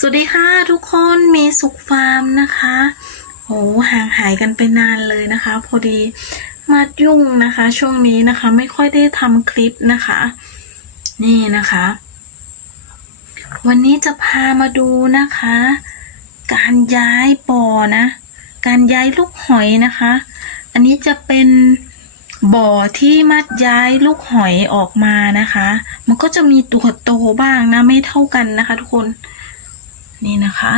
สวัสดีค่ะทุกคนมีสุขฟาร์มนะคะโหห่างหายกันไปนานเลยนะคะ พอดีมายุ่งนะคะ ช่วงนี้นะคะไม่ค่อยได้ทำคลิปนะคะ นี่นะคะ วันนี้จะพามาดูนะคะ การย้ายบ่อนะ การย้ายลูกหอยนะคะ อันนี้จะเป็นบ่อที่มัดย้ายลูกหอยออกมานะคะ มันก็จะมีตัวโตบ้างนะ ไม่เท่ากันนะคะ ทุกคน นี่นะคะ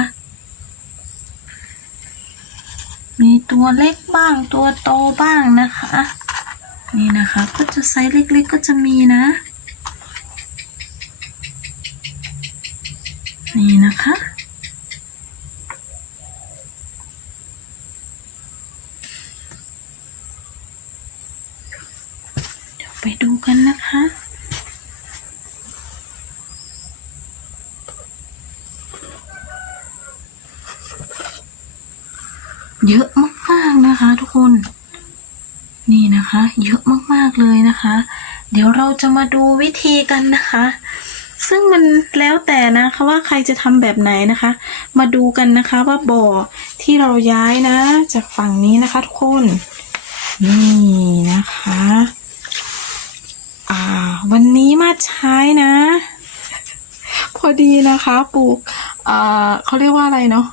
มีตัวเล็กบ้างตัวโตบ้างนะคะ นี่นะคะ ก็จะไซส์เล็กๆก็จะมีนะ นี่นะคะเดี๋ยวไปดูกันนะคะ เยอะมากๆนะคะ ทุกคน นี่นะคะ เยอะมากๆเลยนะคะ เดี๋ยวเราจะมาดูวิธีกันนะคะ ซึ่งมันแล้วแต่นะคะว่าใครจะทำแบบไหนนะคะ มาดูกันนะคะว่าบ่อที่เราย้ายนะ จากฝั่งนี้นะคะทุกคน นี่นะคะอ่าวันนี้มาใช้นะ พอดีนะคะปลูกอ่าเขาเรียกว่าอะไรเนาะ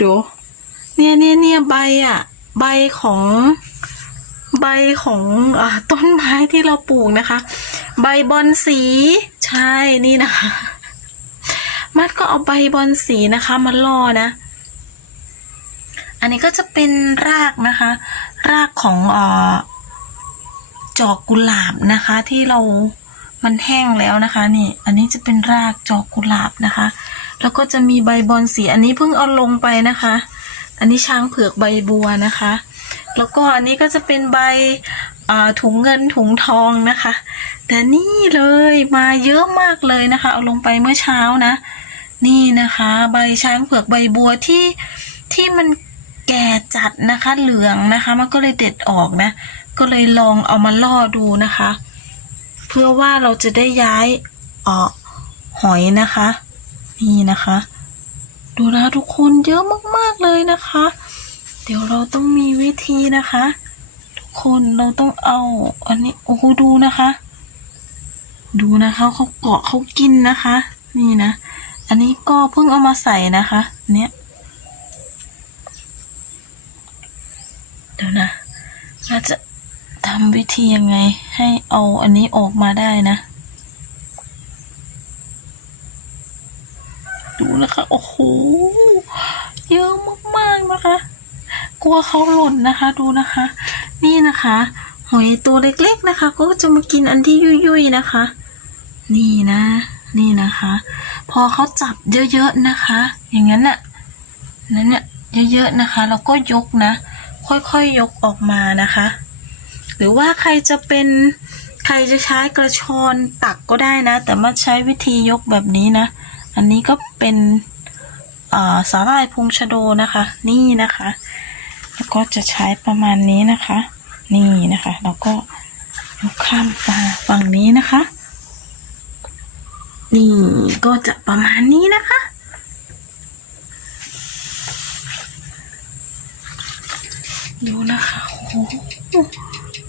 ดี๋ยวเนี่ยเนี่ยเนี่ยใบอะใบของ ใบของอต้นไม้ที่เราปลูกนะคะ ใบบอนสีใช่นี่นะคะ มัดก็เอาใบบอนสีนะคะมาล่อนะ อันนี้ก็จะเป็นรากนะคะ รากของออจอกกุหลาบนะคะที่เรามันแห้งแล้วนะคะนี่ อันนี้จะเป็นรากจอกกุหลาบนะคะ แล้วก็จะมีใบบอนสี อันนี้เพิ่งเอาลงไปนะคะ อันนี้ช้างเผือกใบบัวนะคะ แล้วก็อันนี้ก็จะเป็นใบถุงเงินถุงทองนะคะ แต่นี่เลยมาเยอะมากเลยนะคะ เอาลงไปเมื่อเช้านะ นี่นะคะ ใบช้างเผือกใบบัวที่ที่มันแก่จัดนะคะเหลืองนะคะ มันก็เลยเด็ดออกนะ ก็เลยลองเอามาล่อดูนะคะ เพื่อว่าเราจะได้ย้ายเออหอยนะคะ นี่นะคะ ดูนะทุกคนเยอะมากๆเลยนะคะ เดี๋ยวเราต้องมีวิธีนะคะ ทุกคนเราต้องเอา อันนี้โอ้โหดูนะคะ ดูนะคะเขาเกาะเขากินนะคะ นี่นะ อันนี้ก็เพิ่งเอามาใส่นะคะ เนี่ยเดี๋ยวนะเราจะทำวิธียังไง ให้เอาอันนี้ออกมาได้นะ ดูนะคะ โอ้โห เยอะมากๆนะคะ ลัวเขาหล่นนะคะ ดูนะคะ นี่นะคะ หอยตัวเล็กๆนะคะ ก็จะมากินอันที่ยุ่ยๆนะคะ นี่นะ นี่นะคะ พอเขาจับเยอะๆนะคะ อย่างนั้นน่ะนั้นเนี่ยเยอะๆนะคะเราก็ยกนะ ค่อยๆยกออกมานะคะ หรือว่าใครจะเป็นใครจะใช้กระชอนตักก็ได้นะ แต่มาใช้วิธียกแบบนี้นะ อันนี้ก็เป็นสาหร่ายพุงชะโดนะคะ นี่นะคะ แล้วก็จะใช้ประมาณนี้นะคะ นี่นะคะแล้วก็ยกข้ามมาฝั่งนี้นะคะ นี่ก็จะประมาณนี้นะคะ ดูนะคะโอ้โห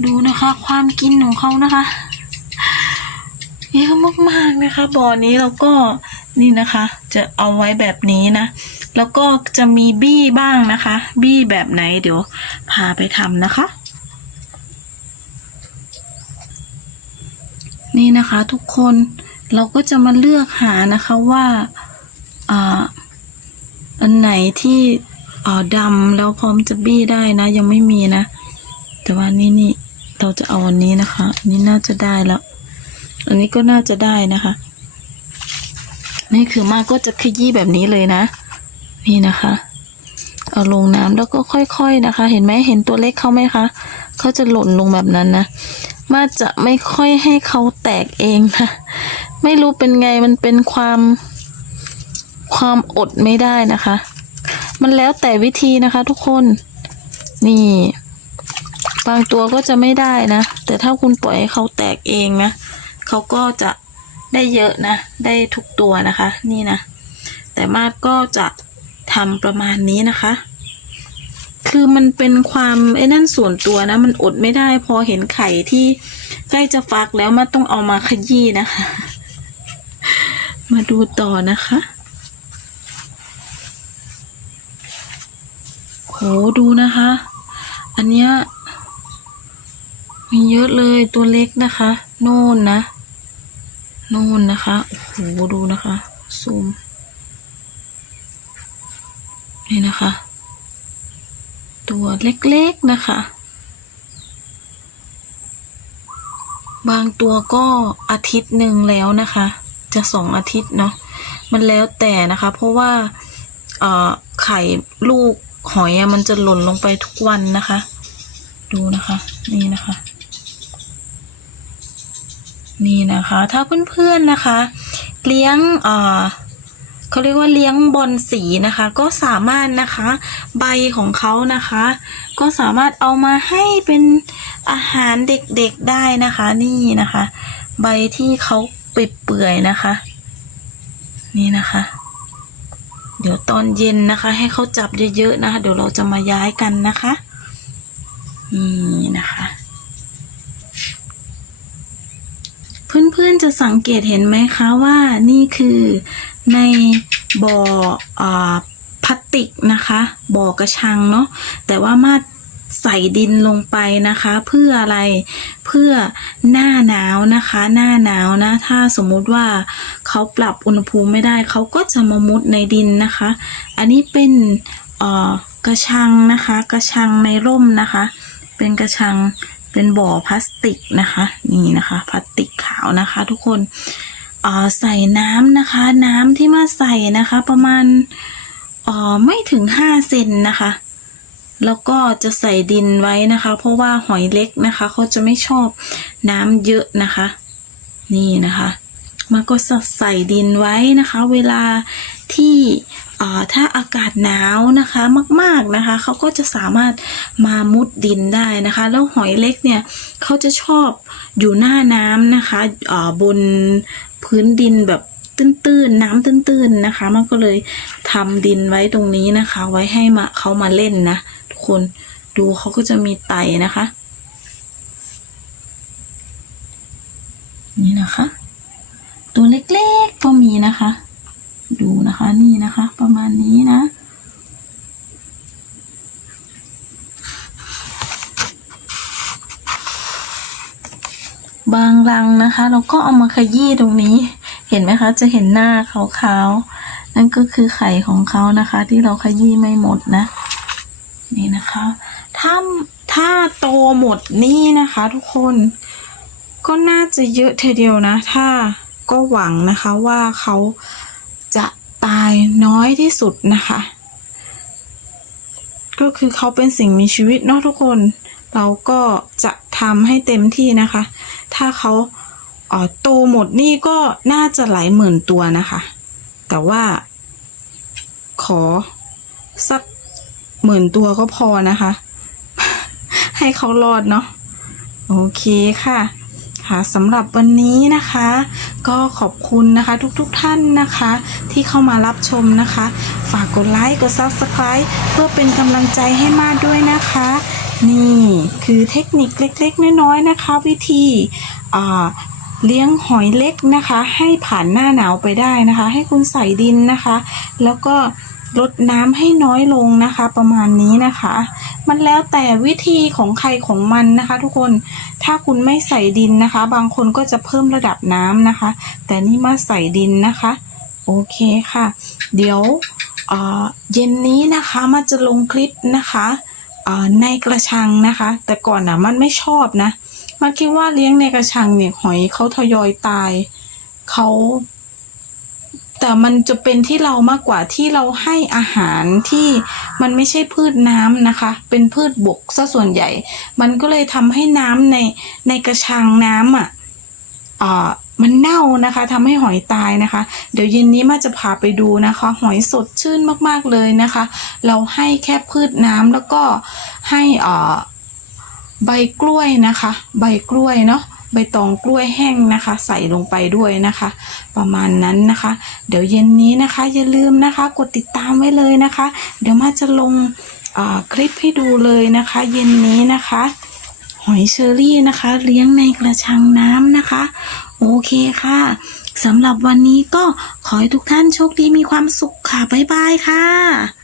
ดูนะคะ ความกินของเขานะคะเยอะมากๆนะคะบ่อนี้แล้วก็นี่นะคะ จะเอาไว้แบบนี้นะ แล้วก็จะมีบี้บ้างนะคะ บี้แบบไหนเดี๋ยวพาไปทำนะคะ นี่นะคะทุกคนเราก็จะมาเลือกหานะคะว่าอ่าอันไหนที่อ่าดำแล้วพร้อมจะบี้ได้นะ ยังไม่มีนะ แต่ว่านี่นี่เราจะเอาอันนี้นะคะอันนี้น่าจะได้แล้ว อันนี้ก็น่าจะได้นะคะ นี่คือมาก็จะขยี้แบบนี้เลยนะ นี่นะคะ เอาลงน้ำแล้วก็ค่อยๆนะคะ เห็นไหมเห็นตัวเล็กเขาไหมคะเขาจะหล่นลงแบบนั้นนะมาจะไม่ค่อยให้เขาแตกเองนะไม่รู้เป็นไงมันเป็นความความอดไม่ได้นะคะ มันแล้วแต่วิธีนะคะทุกคน นี่ บางตัวก็จะไม่ได้นะ แต่ถ้าคุณปล่อยให้เขาแตกเองนะเขาก็จะได้เยอะนะ ได้ทุกตัวนะคะ นี่นะ แต่มาดก็จะ ทำประมาณนี้นะคะ คือมันเป็นความไอ้นั่นส่วนตัวนะ มันอดไม่ได้พอเห็นไข่ที่ใกล้จะฟักแล้วมาต้องเอามาขยี้นะคะ มาดูต่อนะคะโหดูนะคะ อันเนี้ยมีเยอะเลยตัวเล็กนะคะ โน่นนะ โน่นนะคะ โอ้โห ดูนะคะ ซูม นี่นะคะ ตัวเล็กๆนะคะ บางตัวก็อาทิตย์หนึ่งแล้วนะคะ จะสองอาทิตย์เนาะมันแล้วแต่นะคะ เพราะว่าไข่ลูกหอยมันจะหล่นลงไปทุกวันนะคะ ดูนะคะ นี่นะคะ นี่นะคะ ถ้าเพื่อนๆนะคะ เลี้ยงอ่อ เขาเรียกว่าเลี้ยงบอลสีนะคะ ก็สามารถนะคะ ใบของเขานะคะ ก็สามารถเอามาให้เป็นอาหารเด็กๆได้นะคะ นี่นะคะ ใบที่เขาเปื่อยๆนะคะ นี่นะคะ เดี๋ยวตอนเย็นนะคะ ให้เขาจับเยอะๆนะคะ เดี๋ยวเราจะมาย้ายกันนะคะ นี่นะคะ เพื่อนๆจะสังเกตเห็นไหมคะว่านี่คือในบ่ออพลาสติกนะคะบ่อกระชังเนาะแต่ว่ามาใส่ดินลงไปนะคะ เพื่ออะไรเพื่อหน้าหนาวนะคะ หน้าหนาวนะ ถ้าสมมุติว่าเขาปรับอุณหภูมิไม่ได้เขาก็จะมามุดในดินนะคะ อันนี้เป็นกระชังนะคะ กระชังในร่มนะคะ เป็นกระชัง เป็นบ่อพลาสติกนะคะ นี่นะคะ พลาสติกขาวนะคะ ทุกคนใส่น้ำนะคะ น้ำที่มาใส่นะคะ ประมาณไม่ถึงห้าเซนนะคะ แล้วก็จะใส่ดินไว้นะคะ เพราะว่าหอยเล็กนะคะเขาจะไม่ชอบน้ำเยอะนะคะ นี่นะคะ มันก็ใส่ดินไว้นะคะ เวลา ที่ถ้าอากาศหนาวนะคะมากๆนะคะเขาก็จะสามารถมามุดดินได้นะคะ แล้วหอยเล็กเนี่ยเขาจะชอบอยู่หน้าน้ำนะคะบนพื้นดินแบบตื้นๆ น้ำตื้นๆนะคะ มันก็เลยทำดินไว้ตรงนี้นะคะ ไว้ให้มาเขามาเล่นนะทุกคนดูเขาก็จะมีไตนะคะ นี่นะคะ ตัวเล็กๆก็มีนะคะูนะคะ นี่นะคะ ประมาณนี้นะบางรังนะคะ เราก็เอามาขยี้ตรงนี้ เห็นไหมคะ จะเห็นหน้าขาวๆ นั่นก็คือไข่ของเขานะคะ ที่เราขยี้ไม่หมดนะ นี่นะคะ ถ้าถ้าโตหมดนี่นะคะ ทุกคนก็น่าจะเยอะทีเดียวนะ ถ้าก็หวังนะคะว่าเขาายน้อยที่สุดนะคะ ก็คือเขาเป็นสิ่งมีชีวิตเนาะทุกคน เราก็จะทำให้เต็มที่นะคะ ถ้าเขาเออโตหมดนี่ก็น่าจะหลายหมื่นตัวนะคะ แต่ว่า ขอสักหมื่นตัวก็พอนะคะ ให้เขารอดเนาะโอเคค่ะ ค่ะสำหรับวันนี้นะคะ ก็ขอบคุณนะคะทุกๆทท่านนะคะ ที่เข้ามารับชมนะคะ ฝากกดไลค์กด Subscribe เพื่อเป็นกำลังใจให้มากด้วยนะคะ นี่คือเทคนิคเล็กๆ น้อยๆนะคะ วิธีเลี้ยงหอยเล็กนะคะ ให้ผ่านหน้าหนาวไปได้นะคะ ให้คุณใส่ดินนะคะ แล้วก็ลดน้ำให้น้อยลงนะคะ ประมาณนี้นะคะ มันแล้วแต่วิธีของใครของมันนะคะ ทุกคน ถ้าคุณไม่ใส่ดินนะคะ บางคนก็จะเพิ่มระดับน้ำนะคะ แต่นี่มาใส่ดินนะคะ โอเคค่ะ เดี๋ยวเย็นนี้นะคะมันจะลงคลิปนะคะในกระชังนะคะ แต่ก่อนนะมันไม่ชอบนะมันคิดว่าเลี้ยงในกระชังเนี่ยหอยเขาทยอยตายเขาแต่มันจะเป็นที่เรามากกว่าที่เราให้อาหารที่ มันไม่ใช่พืชน้ำนะคะ เป็นพืชบกซะส่วนใหญ่ มันก็เลยทำให้น้ำในในกระชังน้ำอะอ่ามันเน่านะคะทำให้หอยตายนะคะ เดี๋ยวเย็นนี้มาจะพาไปดูนะคะ หอยสดชื่นมากๆเลยนะคะ เราให้แค่พืชน้ำแล้วก็ให้อ่าใบกล้วยนะคะ ใบกล้วยเนาะ ใบตองกล้วยแห้งนะคะ ใส่ลงไปด้วยนะคะ ประมาณนั้นนะคะ เดี๋ยวเย็นนี้นะคะอย่าลืมนะคะ กดติดตามไว้เลยนะคะ เดี๋ยวมาจะลงคลิปให้ดูเลยนะคะ เย็นนี้นะคะ หอยเชอรี่นะคะ เลี้ยงในกระชังน้ำนะคะ โอเคค่ะสำหรับวันนี้ก็ขอให้ทุกท่านโชคดีมีความสุขค่ะ บ๊ายบายค่ะ